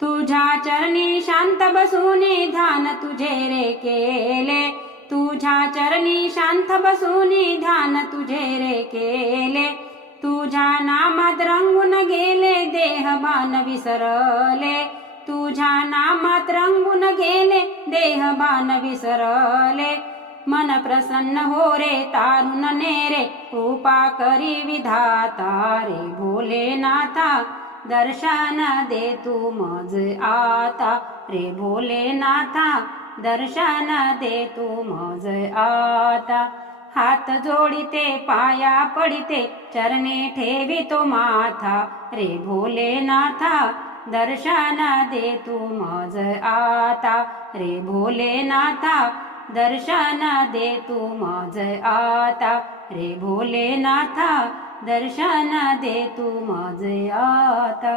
तुझ्या चरणी शांत बसूनी ध्यान तुझे रे केले, तुझ्या चरणी शांत बसूनी ध्यान तुझे रे केले, तुझ्या नामात रंगून गेले देहभान विसरले, तुझ्या नामात रंगून गेले देहभान विसरले, मन प्रसन्न हो रे तारुण नेरे कृपा करी विधाता रे भोलेनाथा दर्शन दे तू मज आता रे भोलेनाथा दर्शन दे तू मज आता। हात जोडिते पाया पडिते चरणी ठेवितो माथा रे भोलेनाथा दर्शन दे तू मज आता रे भोलेनाथा दर्शन दे तू मज आता रे भोलेनाथा दर्शन दे तू मज आता।